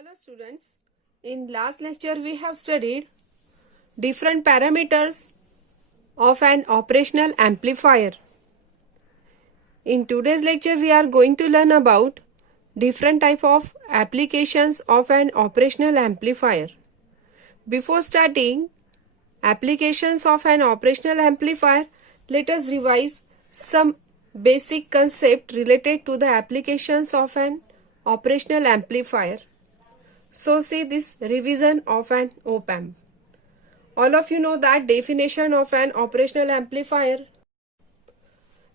Hello students, in last lecture we have studied different parameters of an operational amplifier. In today's lecture we are going to learn about different type of applications of an operational amplifier. Before starting applications of an operational amplifier, let us revise some basic concept related to the applications of an operational amplifier. So see this revision of an op-amp. All of you know that definition of an operational amplifier.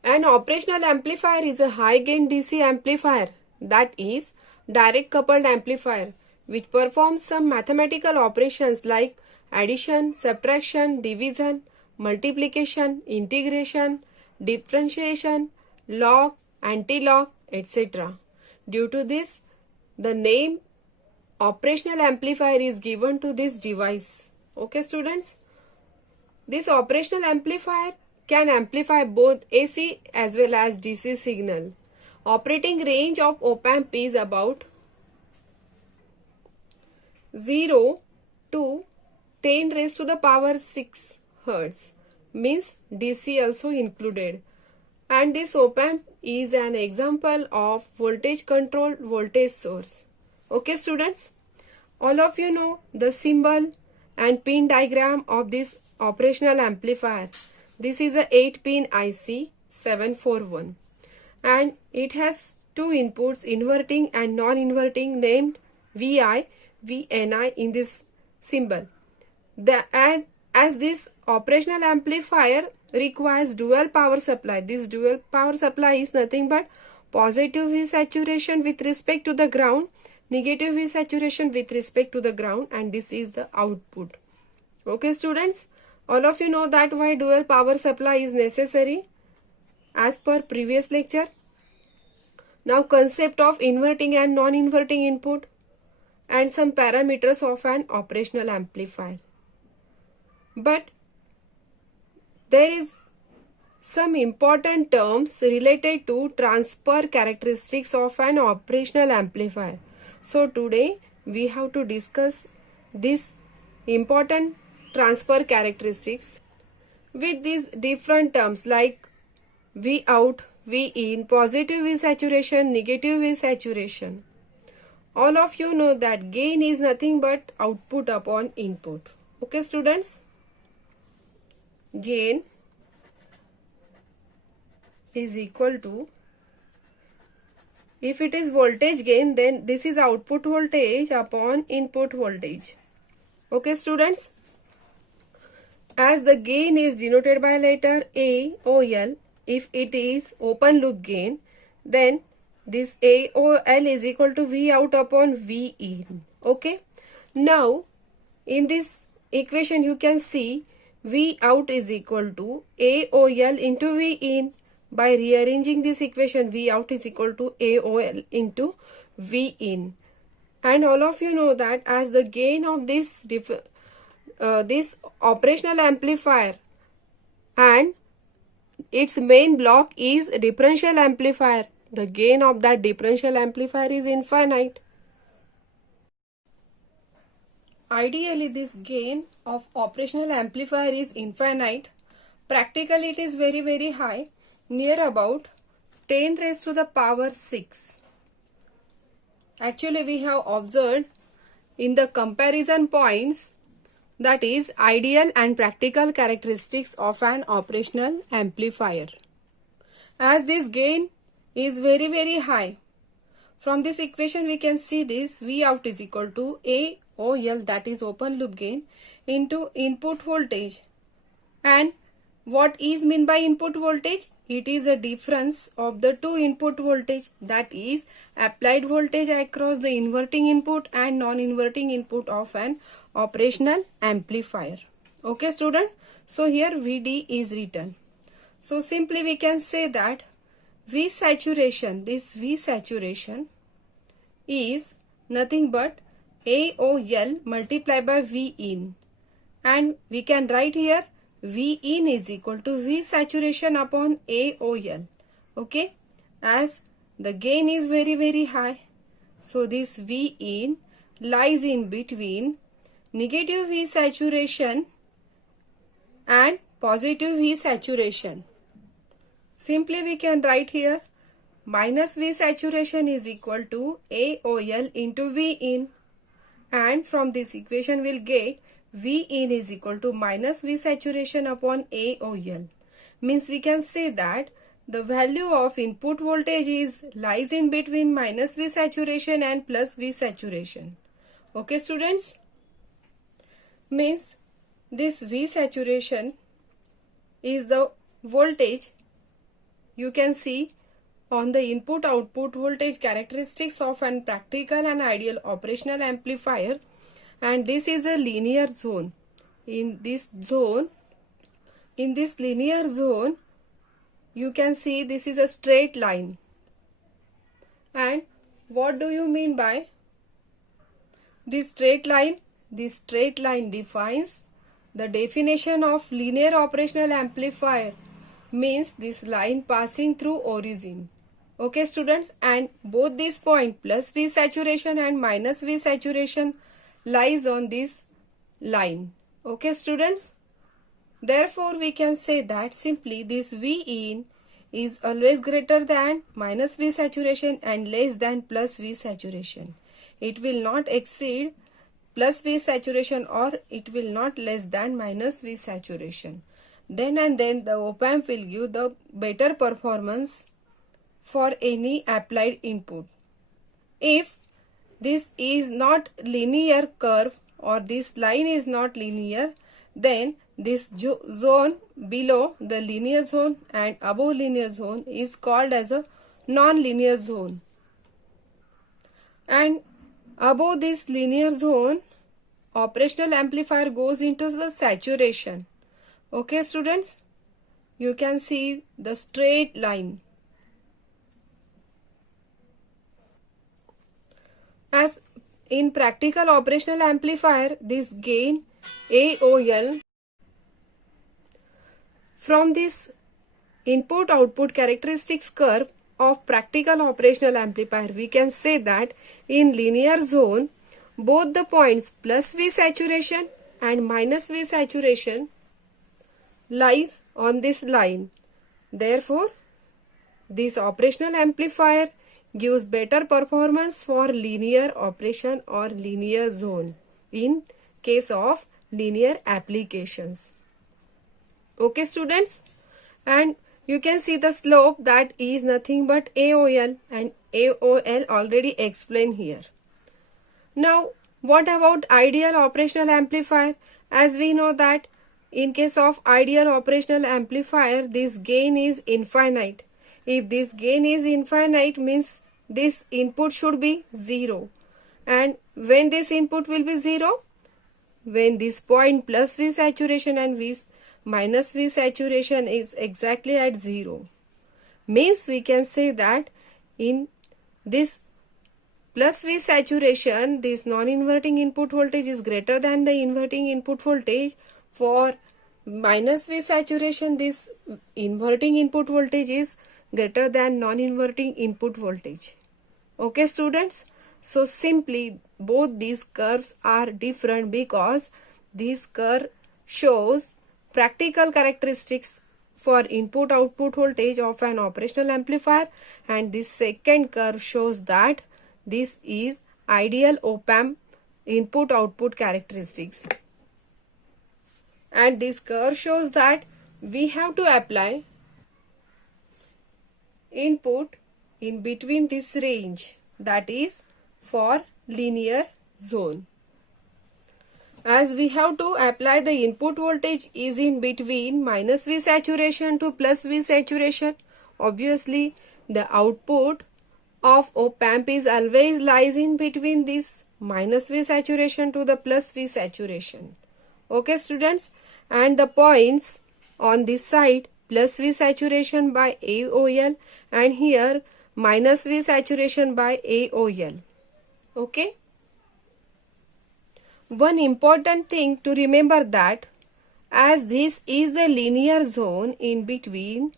An operational amplifier is a high gain DC amplifier, that is direct coupled amplifier, which performs some mathematical operations like addition, subtraction, division, multiplication, integration, differentiation, log, anti-log, etc. Due to this, the name operational amplifier is given to this device. Okay students, this operational amplifier can amplify both AC as well as DC signal. Operating range of op-amp is about 0 to 10 raised to the power 6 Hz, means DC also included. And this op-amp is an example of voltage controlled voltage source. Okay students, all of you know the symbol and pin diagram of this operational amplifier. This is a 8-pin IC 741 and it has two inputs, inverting and non-inverting, named VI, VNI in this symbol. As this operational amplifier requires dual power supply, this dual power supply is nothing but positive V saturation with respect to the ground, negative V saturation with respect to the ground, and this is the output. Okay students, all of you know that why dual power supply is necessary as per previous lecture. Now concept of inverting and non-inverting input and some parameters of an operational amplifier. But there is some important terms related to transfer characteristics of an operational amplifier. So today we have to discuss this important transfer characteristics with these different terms like V out, V in, positive V saturation, negative V saturation. All of you know that gain is nothing but output upon input. Okay students, gain is equal to, if it is voltage gain, then this is output voltage upon input voltage. Okay students, as the gain is denoted by letter AOL, if it is open loop gain, then this AOL is equal to V out upon V in. Okay, now in this equation you can see V out is equal to AOL into V in. By rearranging this equation, V out is equal to AOL into V in. And all of you know that as the gain of this operational amplifier and its main block is differential amplifier, the gain of that differential amplifier is infinite. Ideally, this gain of operational amplifier is infinite. Practically, it is very high, near about 10 raised to the power 6. Actually, we have observed in the comparison points, that is ideal and practical characteristics of an operational amplifier. As this gain is very high, from this equation we can see this V out is equal to AOL, that is open loop gain, into input voltage. And what is meant by input voltage? It is a difference of the two input voltage, that is applied voltage across the inverting input and non-inverting input of an operational amplifier. Okay student, so here VD is written. So simply we can say that V saturation, this V saturation is nothing but AOL multiplied by V in, and we can write here V in is equal to V saturation upon AOL. Okay, as the gain is very high, so this V in lies in between negative V saturation and positive V saturation. Simply we can write here minus V saturation is equal to AOL into V in, and from this equation we'll get V in is equal to minus V saturation upon AOL. Means we can say that the value of input voltage is lies in between minus V saturation and plus V saturation. Okay students? Means this V saturation is the voltage you can see on the input output voltage characteristics of an practical and ideal operational amplifier, and this is a linear zone. In this linear zone you can see this is a straight line. And what do you mean by this straight line? This straight line defines the definition of linear operational amplifier, means this line passing through origin. Okay students, and both this point plus V saturation and minus V saturation lies on this line. Okay students, therefore we can say that simply this V in is always greater than minus V saturation and less than plus V saturation. It will not exceed plus V saturation or it will not less than minus V saturation. Then and then the op-amp will give the better performance for any applied input. If this is not linear curve or this line is not linear, then this zone below the linear zone and above linear zone is called as a non-linear zone. And above this linear zone, operational amplifier goes into the saturation. Okay students, you can see the straight line. As in practical operational amplifier, this gain AOL from this input output characteristics curve of practical operational amplifier, we can say that in linear zone both the points plus V saturation and minus V saturation lies on this line. Therefore, this operational amplifier gives better performance for linear operation or linear zone in case of linear applications. Okay students, and you can see the slope that is nothing but AOL, and AOL already explained here. Now what about ideal operational amplifier? As we know that in case of ideal operational amplifier, this gain is infinite. If this gain is infinite, means this input should be 0. And when this input will be 0? When this point plus V saturation and minus V saturation is exactly at 0. Means we can say that in this plus V saturation, this non-inverting input voltage is greater than the inverting input voltage. For minus V saturation, this inverting input voltage is greater than non-inverting input voltage. Okay students, so simply both these curves are different because this curve shows practical characteristics for input output voltage of an operational amplifier, and this second curve shows that this is ideal op-amp input output characteristics. And this curve shows that we have to apply input in between this range, that is for linear zone. As we have to apply the input voltage is in between minus V saturation to plus V saturation, obviously the output of op-amp is always lies in between this minus V saturation to the plus V saturation. Okay students, and the points on this side plus V saturation by AOL and here minus V saturation by AOL. Okay. One important thing to remember that as this is the linear zone in between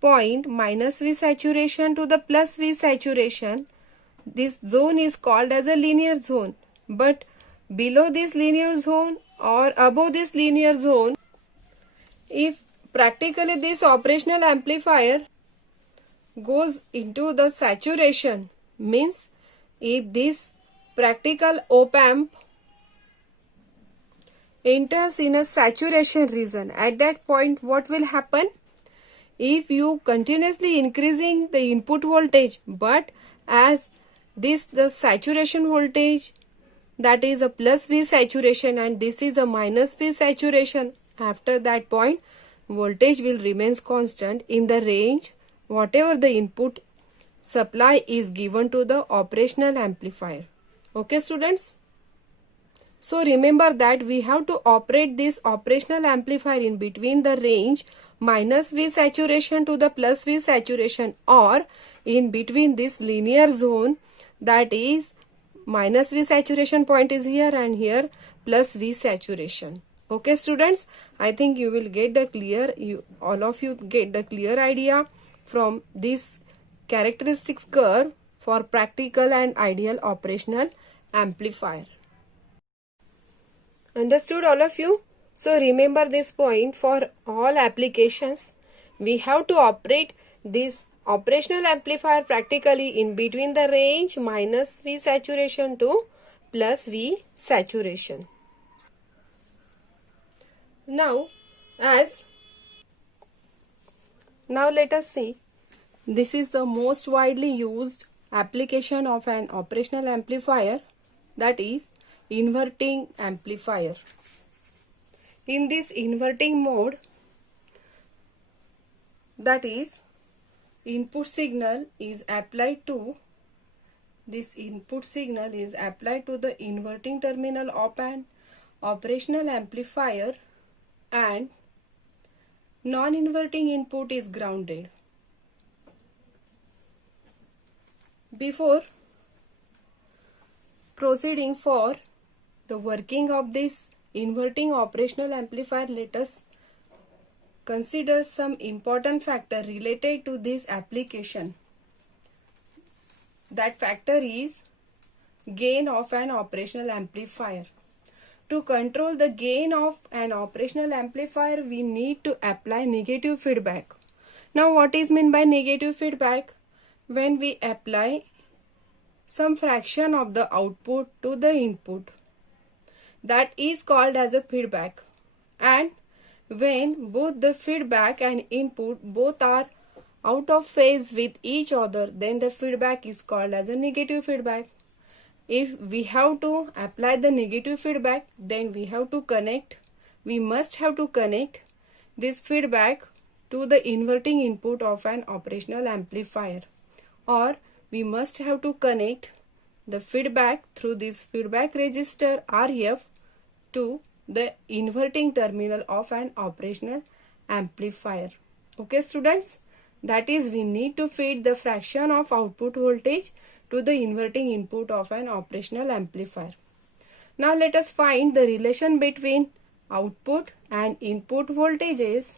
point minus V saturation to the plus V saturation, this zone is called as a linear zone. but below this linear zone or above this linear zone, if practically this operational amplifier goes into the saturation, means if this practical op amp enters in a saturation region, at that point what will happen? If you continuously increasing the input voltage, but as this the saturation voltage, that is a plus V saturation and this is a minus V saturation, after that point voltage will remains constant in the range whatever the input supply is given to the operational amplifier. Okay students? So remember that we have to operate this operational amplifier in between the range minus V saturation to the plus V saturation, or in between this linear zone, that is minus V saturation point is here and here plus V saturation. Okay students, I think you will get the clear, all of you get the clear idea from this characteristics curve for practical and ideal operational amplifier. Understood all of you? So remember this point, for all applications we have to operate this operational amplifier practically in between the range minus V saturation to plus V saturation. Now let us see, this is the most widely used application of an operational amplifier, that is inverting amplifier. In this inverting mode, that is input signal is applied to the inverting terminal of an operational amplifier and non-inverting input is grounded. Before proceeding for the working of this inverting operational amplifier, let us consider some important factor related to this application. That factor is gain of an operational amplifier. To control the gain of an operational amplifier, we need to apply negative feedback. Now what is meant by negative feedback? When we apply some fraction of the output to the input, that is called as a feedback, and when both the feedback and input both are out of phase with each other, then the feedback is called as a negative feedback. If we have to apply the negative feedback, then we must have to connect this feedback to the inverting input of an operational amplifier, or we must have to connect the feedback through this feedback resistor RF to the inverting terminal of an operational amplifier. Okay students, that is we need to feed the fraction of output voltage to the inverting input of an operational amplifier. Now let us find the relation between output and input voltages,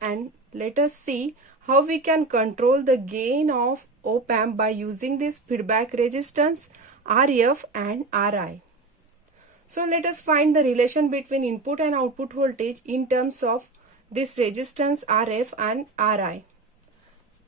and let us see how we can control the gain of op amp by using this feedback resistance RF and RI. So let us find the relation between input and output voltage in terms of this resistance RF and RI.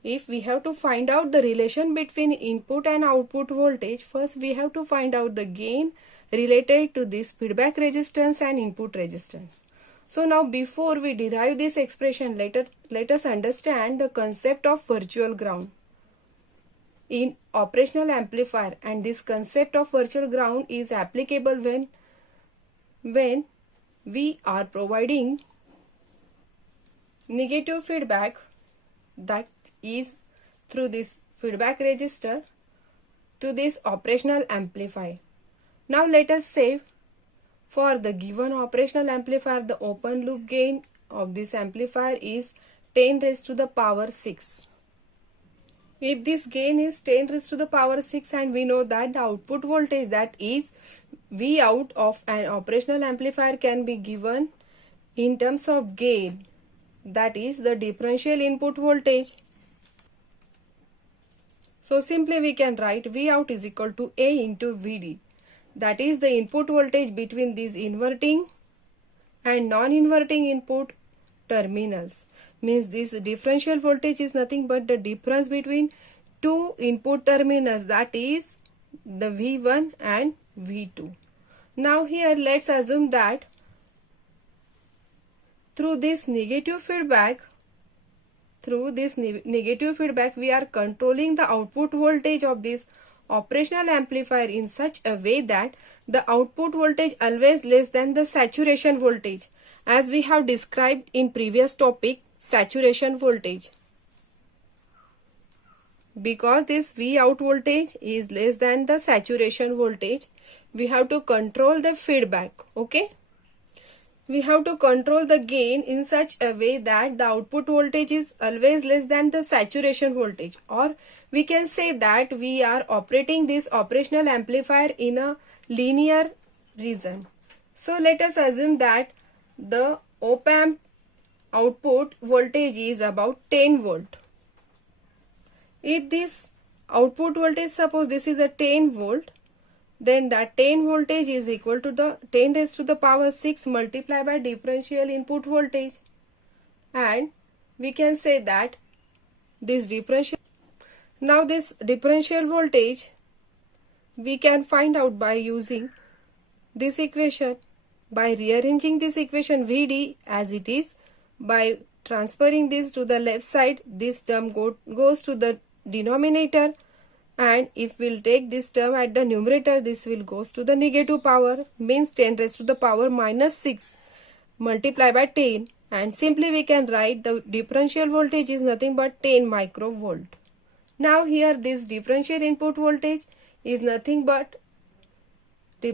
If we have to find out the relation between input and output voltage, first we have to find out the gain related to this feedback resistance and input resistance. So now before we derive this expression, let us understand the concept of virtual ground in operational amplifier, and this concept of virtual ground is applicable when we are providing negative feedback, that is through this feedback resistor, to this operational amplifier. Now let us say for the given operational amplifier, the open loop gain of this amplifier is 10 raised to the power 6. If this gain is 10 raised to the power 6, and we know that the output voltage, that is V out of an operational amplifier, can be given in terms of gain, that is the differential input voltage. So simply we can write V out is equal to A into VD. That is the input voltage between these inverting and non-inverting input terminals. Means this differential voltage is nothing but the difference between two input terminals, that is the V1 and V2. Now here let's assume that through this negative feedback we are controlling the output voltage of this operational amplifier in such a way that the output voltage always less than the saturation voltage, as we have described in previous topic, saturation voltage. Because this V out voltage is less than the saturation voltage, we have to control the feedback. Okay, we have to control the gain in such a way that the output voltage is always less than the saturation voltage, or we can say that we are operating this operational amplifier in a linear region. So let us assume that the op-amp output voltage is about 10 volt. If this output voltage, suppose this is a 10 volt, then that 10 voltage is equal to the 10 raised to the power 6 multiplied by differential input voltage, and we can say that this differential voltage we can find out by using this equation, by rearranging this equation VD as it is, by transferring this to the left side, this term goes to the denominator, and if we'll take this term at the numerator, this will goes to the negative power, means 10 raised to the power minus 6 multiplied by 10, and simply we can write the differential voltage is nothing but 10 microvolt. Now here this differential input voltage is nothing but the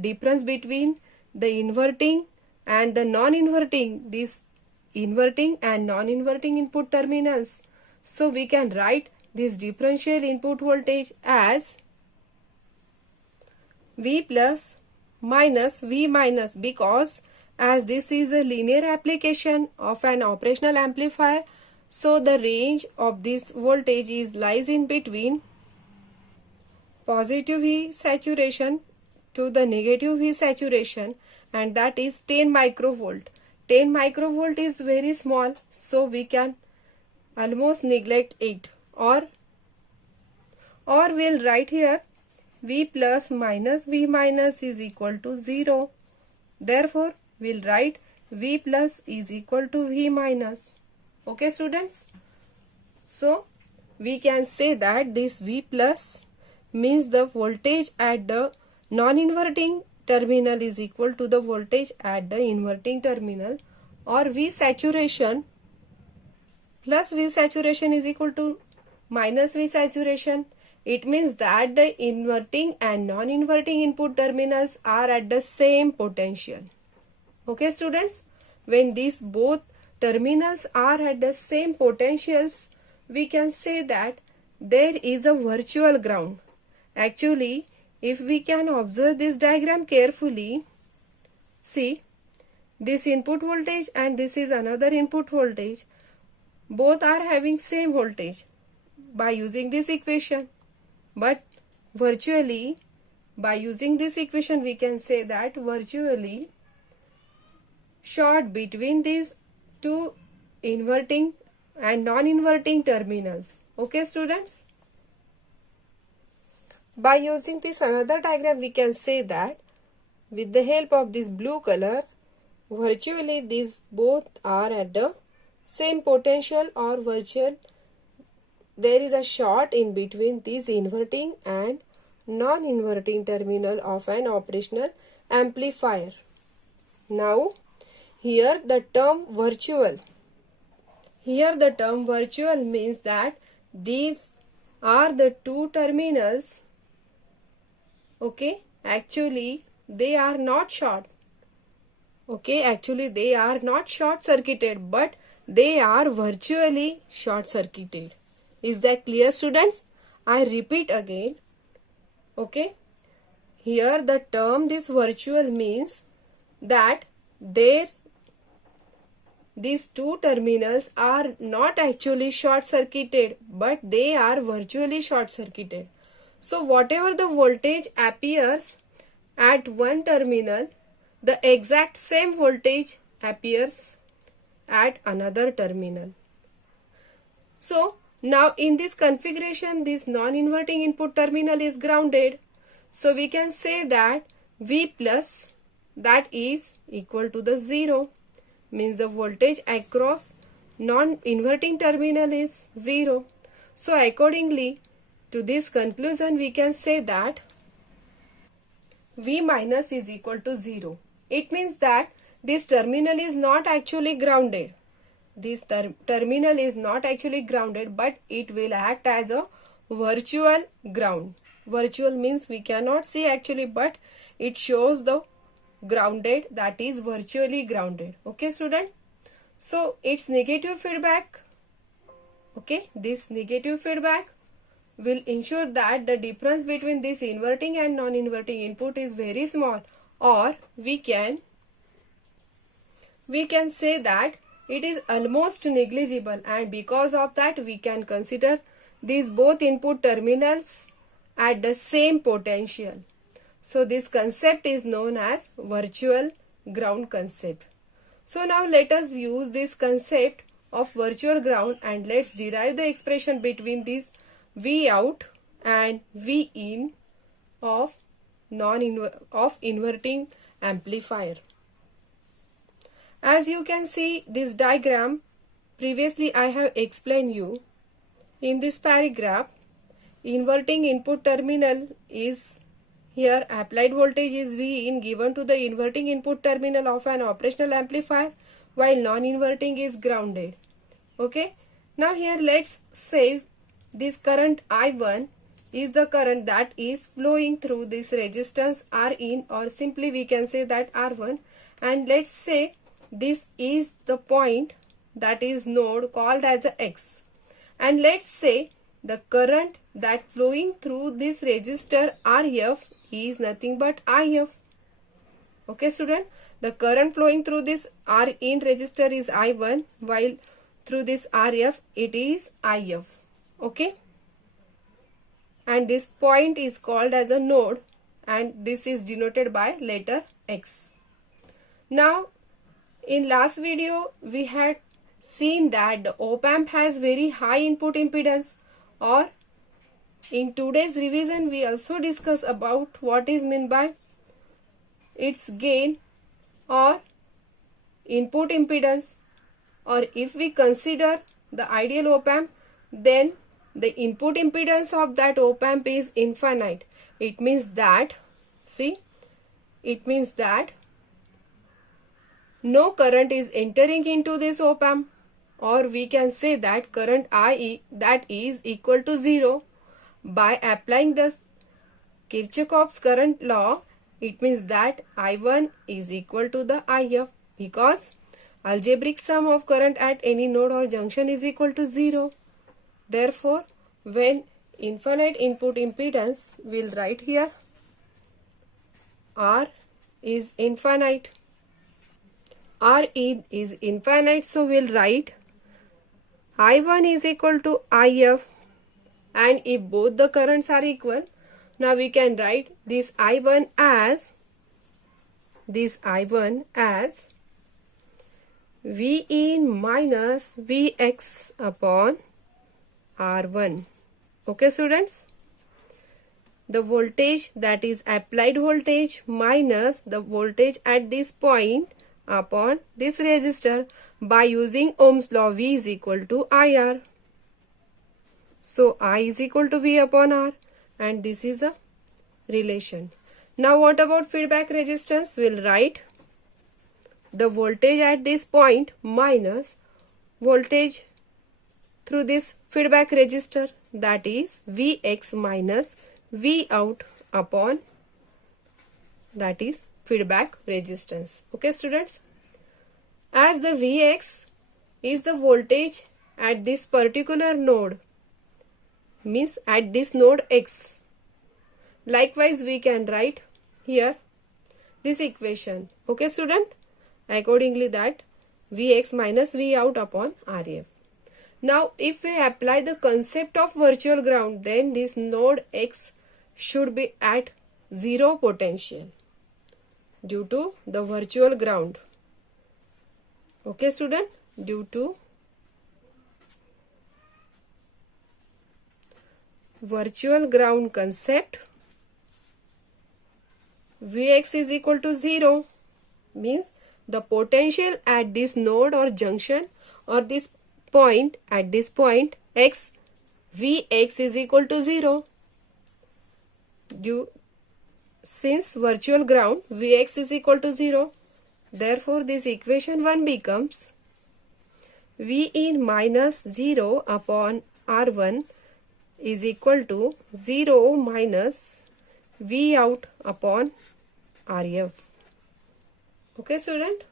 difference between the inverting and the non-inverting, this inverting and non-inverting input terminals. So we can write this differential input voltage as V plus minus V minus, because as this is a linear application of an operational amplifier, so the range of this voltage lies in between positive V saturation to the negative V saturation, and that is 10 microvolt. 10 microvolt is very small, so we can almost neglect it, or we'll write here V plus minus V minus is equal to 0. Therefore, we'll write V plus is equal to V minus. Okay students? So, we can say that this V plus means the voltage at the non-inverting terminal is equal to the voltage at the inverting terminal, or V saturation plus V saturation is equal to minus V saturation. It means that the inverting and non-inverting input terminals are at the same potential. Okay students, when these both terminals are at the same potentials, we can say that there is a virtual ground. Actually, if we can observe this diagram carefully, see, this input voltage and this is another input voltage, both are having same voltage by using this equation. But virtually, by using this equation, we can say that virtually short between these two inverting and non-inverting terminals. Okay students? By using this another diagram, we can say that with the help of this blue color, virtually these both are at the same potential, or virtual there is a short in between these inverting and non-inverting terminal of an operational amplifier. Now, here the term virtual means that these are the two terminals. Okay, actually they are not short. Okay, actually they are not short circuited, but they are virtually short circuited. Is that clear students? I repeat again. Okay, here the term this virtual means that there these two terminals are not actually short circuited, but they are virtually short circuited. So whatever the voltage appears at one terminal, the exact same voltage appears at another terminal. So now in this configuration, this non-inverting input terminal is grounded. So we can say that V plus, that is equal to the 0, means the voltage across non-inverting terminal is 0. So accordingly to this conclusion, we can say that V minus is equal to 0. It means that this terminal is not actually grounded. This terminal is not actually grounded, but it will act as a virtual ground. Virtual means we cannot see actually, but it shows the grounded, that is virtually grounded. Okay, student? So it's negative feedback. Okay, this negative feedback will ensure that the difference between this inverting and non-inverting input is very small, or we can say that it is almost negligible, and because of that we can consider these both input terminals at the same potential. So this concept is known as virtual ground concept. So now let us use this concept of virtual ground and let's derive the expression between these V out and V in of inverting amplifier. As you can see this diagram, previously I have explained you. In this paragraph, inverting input terminal is here, applied voltage is V in given to the inverting input terminal of an operational amplifier, while non-inverting is grounded. Okay, now here let's say this current I1 is the current that is flowing through this resistance R in, or simply we can say that R1, and let's say this is the point, that is node called as a X, and let's say the current that flowing through this resistor RF is nothing but IF. Okay, student, the current flowing through this R in resistor is I1, while through this RF it is IF. Okay, and this point is called as a node, and this is denoted by letter X. Now in last video we had seen that the op-amp has very high input impedance, or in today's revision we also discuss about what is meant by its gain or input impedance. Or if we consider the ideal op-amp, then the input impedance of that op-amp is infinite. It means that, see, it means that no current is entering into this op-amp, or we can say that current I that is equal to 0. By applying the Kirchhoff's current law, it means that I1 is equal to the IF, because algebraic sum of current at any node or junction is equal to 0. Therefore, when infinite input impedance, we'll write here R is infinite. R is infinite, so we'll write I1 is equal to IF, and if both the currents are equal, now we can write this I1 as V in minus Vx upon R1. Okay, students? The voltage, that is applied voltage, minus the voltage at this point upon this resistor by using Ohm's law, V is equal to IR. So I is equal to V upon R, and this is a relation. Now what about feedback resistance? We'll write the voltage at this point minus voltage through this feedback resistor, that is Vx minus V out upon, that is feedback resistance. Okay, students? As the Vx is the voltage at this particular node, means at this node X. Likewise, we can write here this equation. Okay, student? Accordingly that Vx minus Vout upon Ref. Now if we apply the concept of virtual ground, then this node X should be at zero potential due to the virtual ground. Okay student, due to virtual ground concept, Vx is equal to 0, means the potential at this node or junction or this point, at this point X, Vx is equal to 0. Since virtual ground, Vx is equal to 0. Therefore, this equation 1 becomes V in minus 0 upon R1 is equal to 0 minus V out upon Rf. Okay student?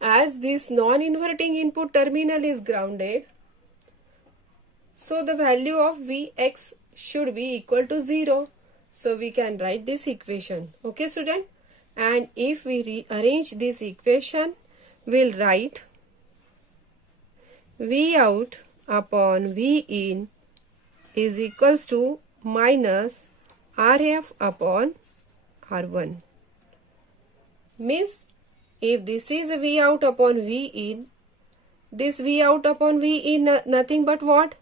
As this non-inverting input terminal is grounded, so the value of Vx should be equal to 0. So we can write this equation. Okay student? And if we rearrange this equation, we'll write V out upon V in is equals to minus Rf upon R1. Means if this is V out upon V in, this V out upon V in nothing but what?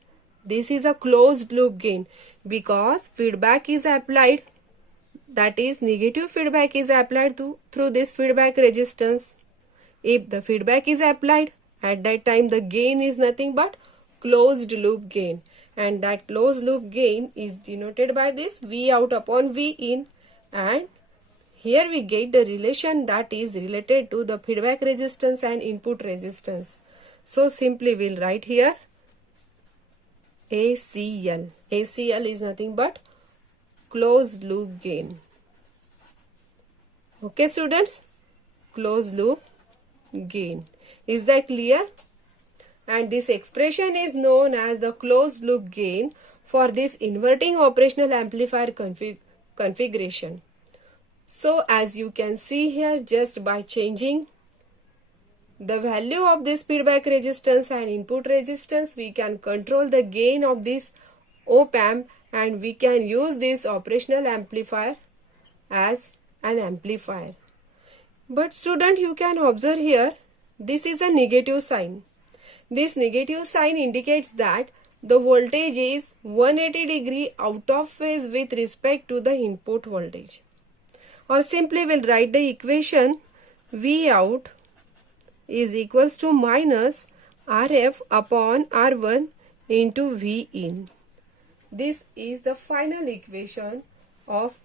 This is a closed loop gain, because feedback is applied, that is negative feedback is applied through this feedback resistance. If the feedback is applied, at that time the gain is nothing but closed loop gain, and that closed loop gain is denoted by this V out upon V in, and here we get the relation that is related to the feedback resistance and input resistance. So simply we'll write here ACL. ACL is nothing but closed loop gain. Okay students, closed loop gain. Is that clear? And this expression is known as the closed loop gain for this inverting operational amplifier configuration. So as you can see here, just by changing the value of this feedback resistance and input resistance, we can control the gain of this op-amp, and we can use this operational amplifier as an amplifier. But student, you can observe here, this is a negative sign. This negative sign indicates that the voltage is 180 degree out of phase with respect to the input voltage. Or simply we'll write the equation V out is equals to minus Rf upon R1 into V in. This is the final equation of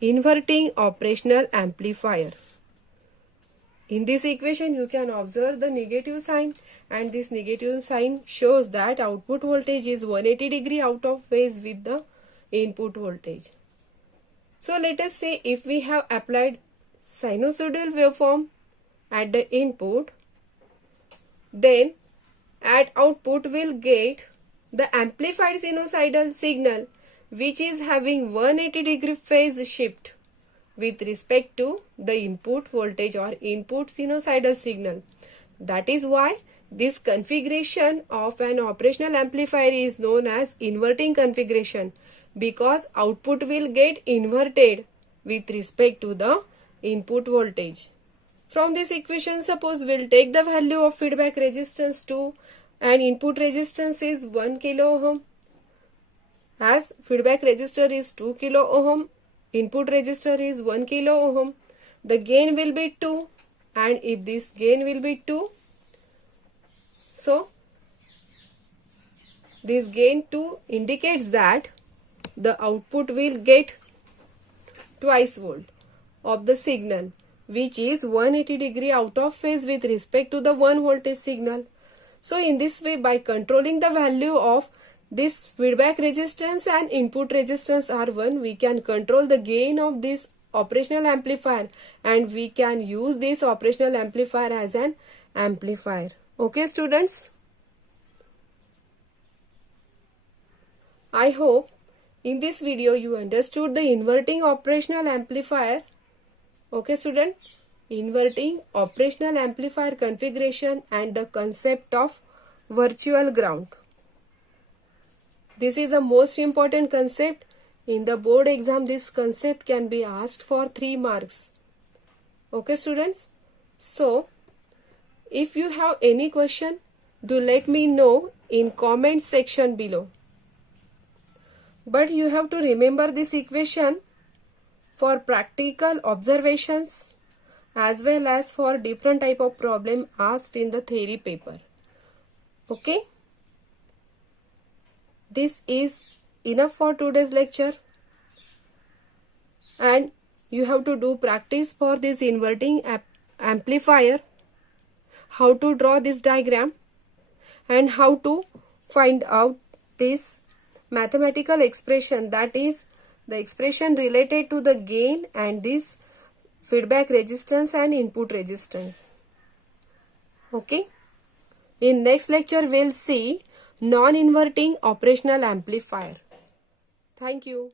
inverting operational amplifier. In this equation you can observe the negative sign, and this negative sign shows that output voltage is 180 degree out of phase with the input voltage. So let us say if we have applied sinusoidal waveform at the input, then at output we'll get the amplified sinusoidal signal, which is having 180 degree phase shift with respect to the input voltage or input sinusoidal signal. That is why this configuration of an operational amplifier is known as inverting configuration, because output will get inverted with respect to the input voltage. From this equation, suppose we'll take the value of feedback resistance 2 and input resistance is 1 kilo ohm. As feedback resistor is 2 kilo ohm, input resistor is 1 kilo ohm, the gain will be 2, and if this gain will be 2, so this gain 2 indicates that the output will get twice volt of the signal, which is 180 degree out of phase with respect to the 1 voltage signal. So in this way, by controlling the value of this feedback resistance and input resistance R1, we can control the gain of this operational amplifier, and we can use this operational amplifier as an amplifier. Okay students, I hope in this video you understood the inverting operational amplifier Okay student, inverting operational amplifier configuration and the concept of virtual ground. This is the most important concept. In the board exam, this concept can be asked for 3 marks. Okay students, so if you have any question, do let me know in comment section below. But you have to remember this equation for practical observations as well as for different type of problem asked in the theory paper. Okay? This is enough for today's lecture, and you have to do practice for this inverting amplifier, how to draw this diagram and how to find out this mathematical expression, that is the expression related to the gain and this feedback resistance and input resistance. Okay? In next lecture we'll see non-inverting operational amplifier. Thank you.